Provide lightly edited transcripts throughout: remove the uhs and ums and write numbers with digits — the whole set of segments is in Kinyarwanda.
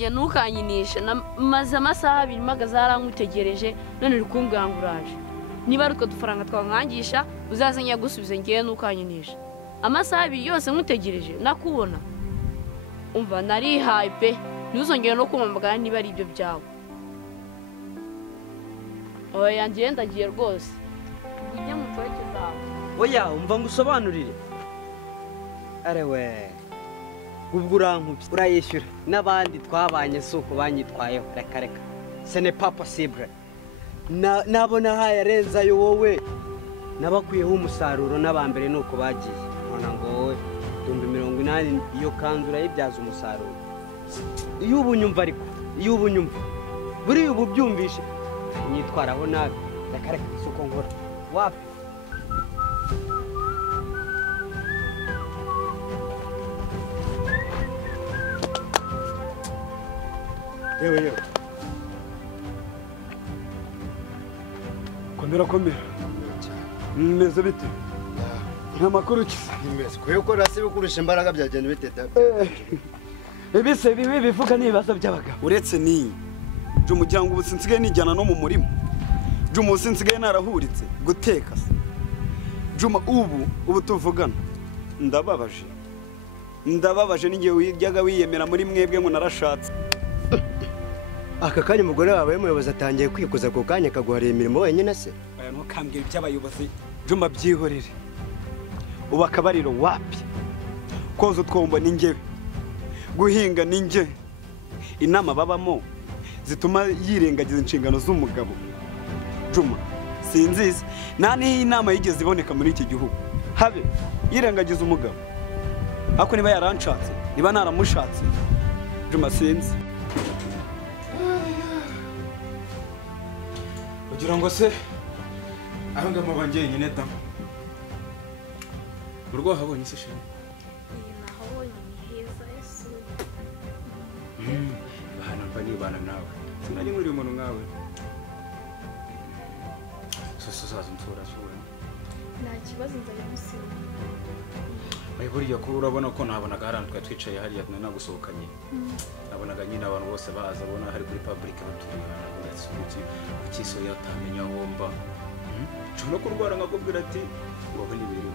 ngiye nukanyinisha maze amasaha 2 magaze arangutegereje none uri kumbwira ngo uraje niba ariko dufaranga twankangisha uzazanya gusubiza ngiye nukanyinisha amasaha 2 yose nkutegereje nakubona umva nari hype ntuzongere no kumambagana niba ari ibyo byawe oya ngiye ndagiye rwose ujye mu cyoke zawe oya umva ngusobanurire arewe ubwo urankubye urayishyura n'abandi twabanye suko banyitwayeho reka ce n'est pas possible nabona hayarenzayo wowe nabakuyeho umusaruro n'abambere nuko bagiye nona ngo wowe 80 iyo kanzu urayibyaza umusaruro iyo ubunyumva ariko iyo ubunyumva buri ubu byumvishe nyitwaraho nabi reka suko nkora wapi yewe komera meze bite nta makuru kisa nimeze kuyo ko rasi bikurusha imbaraga byagenda biteta ebise bibi bivuga nibazo by'abagabo uretse ni je umuryango ubutsinsigaye nijyana no mu murimo je umusinsigaye narahuritse guteka juma ubu tuvugana ndababaje ningiye wijyaga wiyemera muri mwebwe ngo narashatse aka kanya umugore wawe muyobozi atangiye kwikuza ku kanya kaguhariye imirimo wenyine se aya no kambwira by'abayobozi juma byihorere ubu akabariro wapi kozo twomba ningewe guhinga ninge inama babamo zituma yirengagiza inshingano z'umugabo juma sinzizi nani inama yigeze iboneka muri iki gihugu habe yirengagiza umugabo ako niba yaranshatse niba naramushatse juma sinzi ugira ngo se aho ngamo bangiye nyine da urwo habonye se shema bahana mpa nibana nawe sinari muri umuntu nkawe sosaza nsura nta kibazo nzajya musimba buriya ko urabona ko nabonaga harantwe twicaye hariya nagusohokanye nabonaga nyine abantu bose baza bona hari kuri public baturiye ukiso yatamenya womba cyo kurwara nkakubwira ati wowe ni biri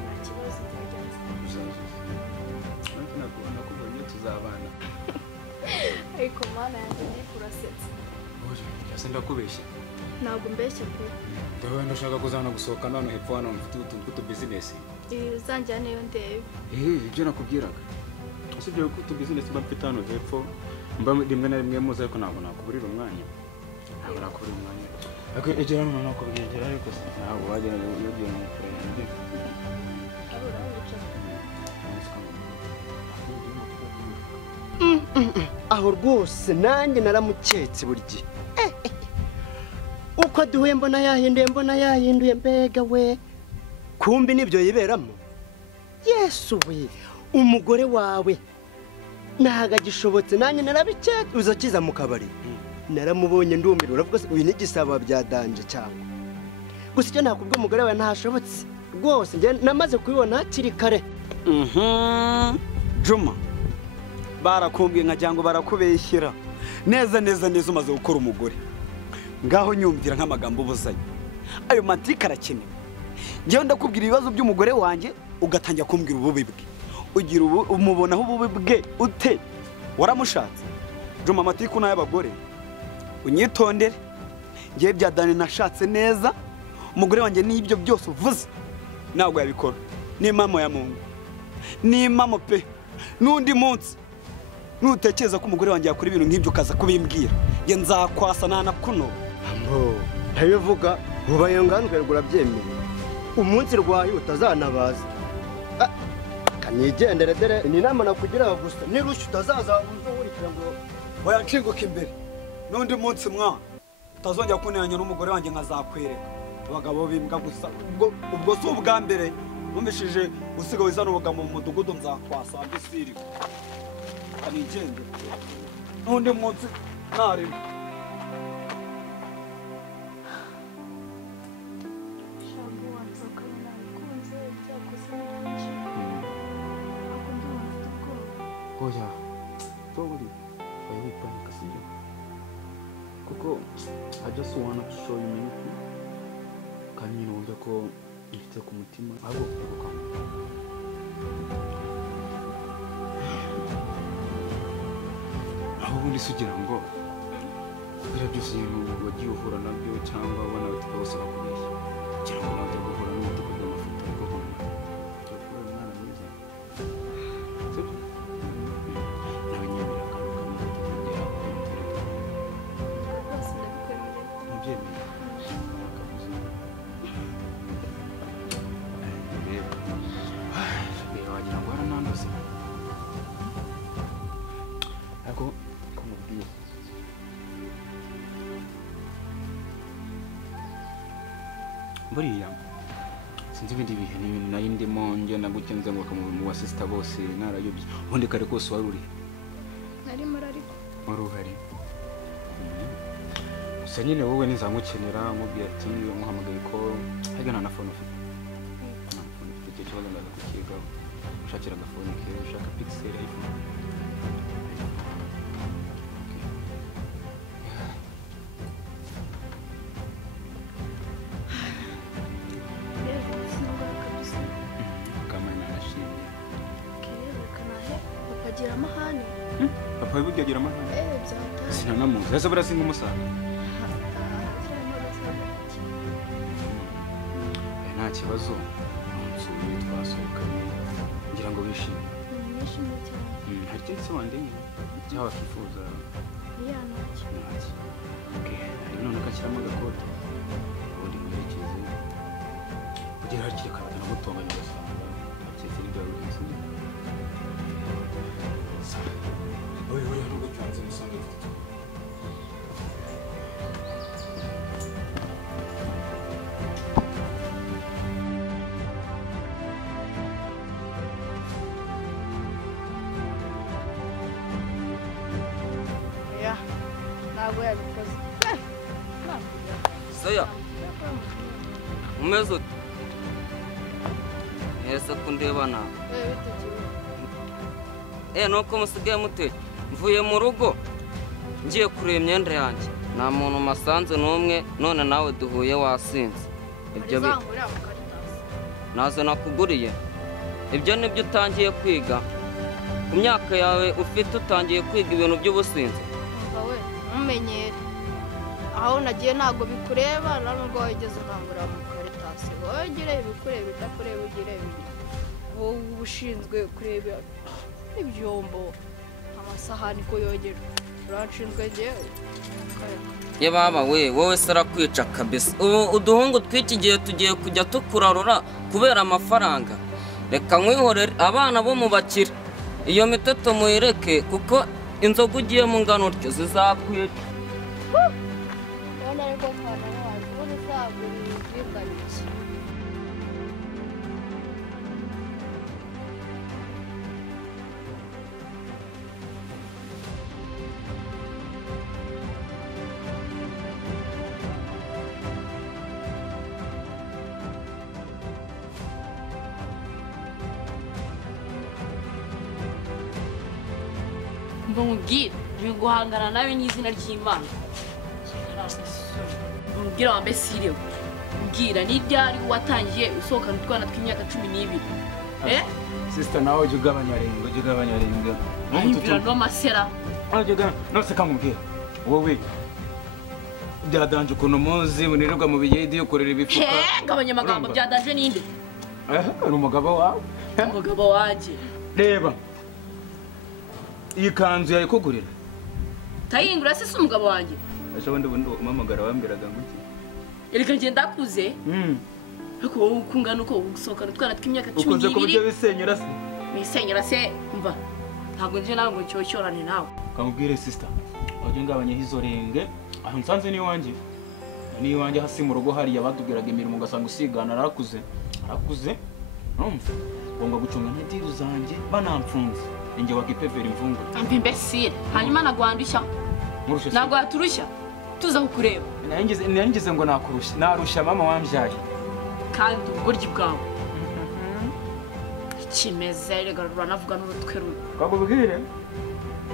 nta kibazo nzajya nakubonye tuzabana ariko mana yanjye ni kurasetsa cyase ndakubeshya ntabwo mbeshya pe ndawe ndashaka kuzana gusohoka none hepfo hano mfite utuntu tw'utu business uzanjyana iyo ndebe ibyo nakubwiraga usibye ko utu business mba mfite hano hepfo mba rimwe na rimwe muze ariko ntabwo nakuburira umwanya ariko egera hano nakubwira ariko ntabwo wagera ugiye mu kurenge aho rwose nanjye naramuketse burya uko duhuye mbona yahinduye mbega we kumbi nibyo yiberamo yesu we umugore wawe ntago agishobotse nanjye narabiketse uza kiza mu kabari naramubonye ndumira uravuga se uyu n'igisabo byadanje cyangwa gusa icyo nakubwiye umugore wawe ntashobotse rwose njye namaze kubibona hakiri kare juma barakumbwiye nkagira ngo barakubeshyira neza umaze gukora umugore ngaho nyumvira nk'amagambo ubuzanye ayo matrika arakenewe ngewe ndakubwira ibibazo by'umugore wanjye ugatangira kumbwira ububi bwe ugira umubonaho ububi bwe ute waramushatse juma amatrika n'ay'abagore unyitondere ngewe byadane nashatse neza umugore wanjye n'ibyo byose uvuze ntabwo yabikora ni impamo ya Mungu ni impamo pe n'undi munsi nutekereza ko umugore wanjye yakora ibintu nk'ibyo ukaza kubimbwira nge nzakwasa nanakuno ntabivuga ubaye nganzwe urabyemeye umunsi rwaye utazanabaza kanigendere dere ni inama nakugira gusa nirushye utazaza uzahurikira ngo wayanshinguka imbere n'undi munsi mwana utazongera kuniranya n'umugore wanjye nkazakwereka abagabo bimbwa gusa ubwo si ubwa mbere numvishije usigaye uzana ubugamo mu mudugudu nzakwasa gisiri kanigendere n'undi munsi ntarimo oya toburi gupanika sibyo kuko I just want to show you anything kandi nyine wumve ko ifite ku mutima ahubwo kuko aho ubundi sugira ngo biriya byose ibintu wagiye uhura nabyo cyangwa abana bafite bose bakubeshya kugira ngo nawe ujye guhura n'umutuku by'amafoto ariko hano turakura umwana mwiza sibyo nawe nyemera akantu kamwe katagira rwose ndabikwemerera ntubyemeye akabuze reba wagira ngo haranandose ariko kumubwiye buriya sinzi ibindi bihe n'ibintu nari ndimo ngenda gutya nzenguruka mu basisita bose narayobye ubundi kare kose wari uri narimo ariko wari uhari gusa nyine wowe nizamukenera mubwira ati muhamagaye ko harya nta na fone ufite nta na fone ufite icyo kibazo ndaza kukigaho ushakira agafone keza ushaka pixel iphone rero sinabwo kabisa kamana arashimye kerekana he ukagira amahane papa we burya agira amahane byataye sinanamuzi ese buriya singa umusaza nta kibazo umunsi umwe twasohokanye ngira ngo wishime nishimye cyane hari ikindi se wandemye cyangwa wakifuza iya ntacyo ntacyo hari none ugashyiramo agakote ubundi muherekeze kugira hakiri kare akanagutunganya ugasanga haketse n'ibyo wari ugize wowe nubwo cyanze musanga ufite ntabwo yabikoze Soya umeze ute ese kundeba nawe nuko musigaye mute mvuye mu rugo ngiye kureba imyenda yanjye nta muntu masanze n'umwe none nawe duhuye wasinze ibyo nazo nakuguriye ibyo nibyo utangiye kwiga ku myaka yawe ufite utangiye kwiga ibintu by'ubusinzi we mumenyere aho nagiye ntabwo bikureba nta nubwo wigeze urangurira mu karitasi wowe ugire ibikureba ibidakureba ugire ibintu wowe uba ushinzwe kureba ibyombo amasahani ko yogera uranshinzwe ngewe ye baba we wowe se arakwica kabisa ubu uduhungu tw'iki gihe tugiye kujya tukurarura kubera amafaranga reka nkwihorere abana bo mu bakire iyo mitoto muyireke kuko inzoga ugiyemo ngano utyo zizakwica urabona ariko mwana wacu ubundi uzagura ibiribwa bike mba nkubwire ngiye guhangana nawe n'izina ry'Imana mbwira wa mbesire we mbwira ni ryari watangiye usohokana utwana tw'imyaka 12 sister nawe ujya ugabanya ringo ahimbira no masera nose kamubwira wowe byadanje ukuntu muzi munirirwa mu biyedi ukorera ibifuka gabanya amagambo byadanje ninde ari umugabo wawe umugabo waje reba iyi kanzu yayikugurira tayingura se umugabo wanjye aje wundi umamagara wambiraga ngo iki ereka ngiye ndakuze ariko wowe ukungana uko usohokana utwana tw'imyaka 12 ukunze ku buryo bisenyera se bisenyera se mva ntabwo nje nawe ngo ncyoshyorane nawe kamubwire sister ujye ngabanya hizo renge aho nsanze ni wanjye hasi mu rugo hariya batubwiraga imirimo ugasanga usigana arakuze numva ngomba gucunga n'indiru zanjye banamfunze inge wakipevera imvungu ambi imbesire hanyuma nagwandushya ntabwo yaturushya tuza kukureba naringize ngo narusha mama wambyaye kandi uburyo bwawe ikimeze rega ruranavuga n'urutwe rumwe kakubwire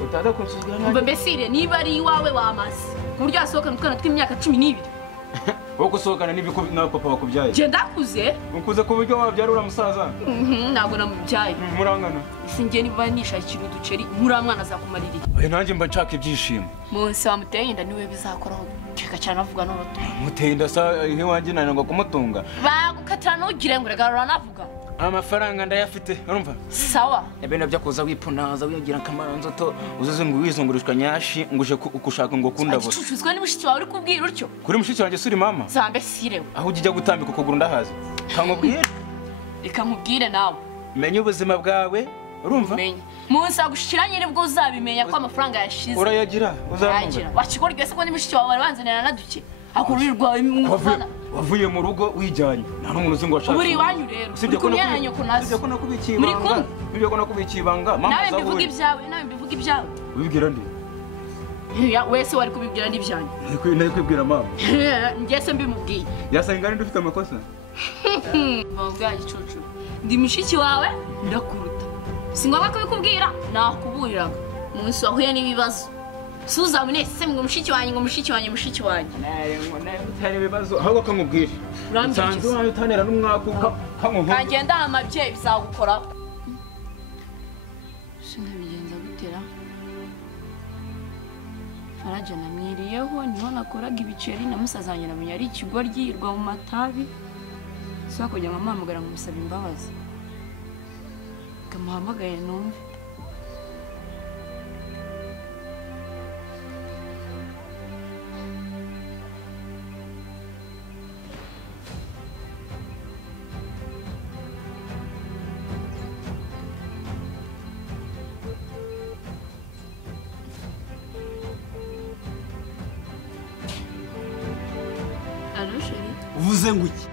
utaza kunsuzugura umva mbesire niba ari iwawe wamaze ku buryo wasohokana utwana tw'imyaka 12 wowe gusohokana n'ibiko na papa bakubyaye je ndakuze ukuze ku buryo wabyara ura musaza ntabwo namubyaye murangana singiye niba nishakira uduceri muri mwana azakumarira iki oya nanjye mba nshaka ibyishimo munsi wamuteye inda niwe bizakoraho ceka cyane avuga n'uruto muteye inda sa ihe wanjye nanirwa kumutunga bagukatira ntugire ngo regarura navuga amafaranga ndayafite urumva sawa ebene byo kuza wipunaza wigira akamaro nzoto uzuze ngo wizungurishwa nyashi nguje kushaka ngo kundabura ucuzwe n'umushiki wawe uri kubwira utyo kuri mushiki wanjye suri mama zambe sirewe aho ujya gutambika ukuguru ndahazi kankubwire reka nkubwire nawe menye ubuzima bwawe urumva menye munsi agushikiranye nibwo uzabimenya ko amafaranga yashize urayagira uzamubwira wakigora ryose ko n'umushiki wawe banzanira naduke akurirwa wavuye mu rugo wijyanye nta n'umuntu uzi ngo washaka uri iwanyu rero uri kumwe na nyoko nazo sibyo ko nakubikiye ibanga sibyo ko nakubikiye ibanga mama nawe mbivuga ibyawe nawe mbivuga ibyawe ubibwira ndi wese wari kubibwira n'ibyanyu nari kwibwira mama ngese mbimubwiye yasanga ndi ufite amakosa bavuganye icucu ndi mushiki wawe ndakuruta si ngombwa kubikubwira nakuburiraga umunsi wahuye n'ibibazo suzamune se ngo mushiki wanjye ngo mushiki wanjye mushiki wanjye utari ibibazo ahubwo kamubwire nsanze wawe utanera n'umwakuka kamuvuga kagenda amabyeyi bizagukoraho sinabigenza gutera Faraja namwiriyeho niho nakoraga ibiceri na musazanye namenya ari ikigoryi yirwa mu matabi siko kujya nkamuhamagara ngumusaba imbabazi kamuhamagaye numve uvuze ngo iki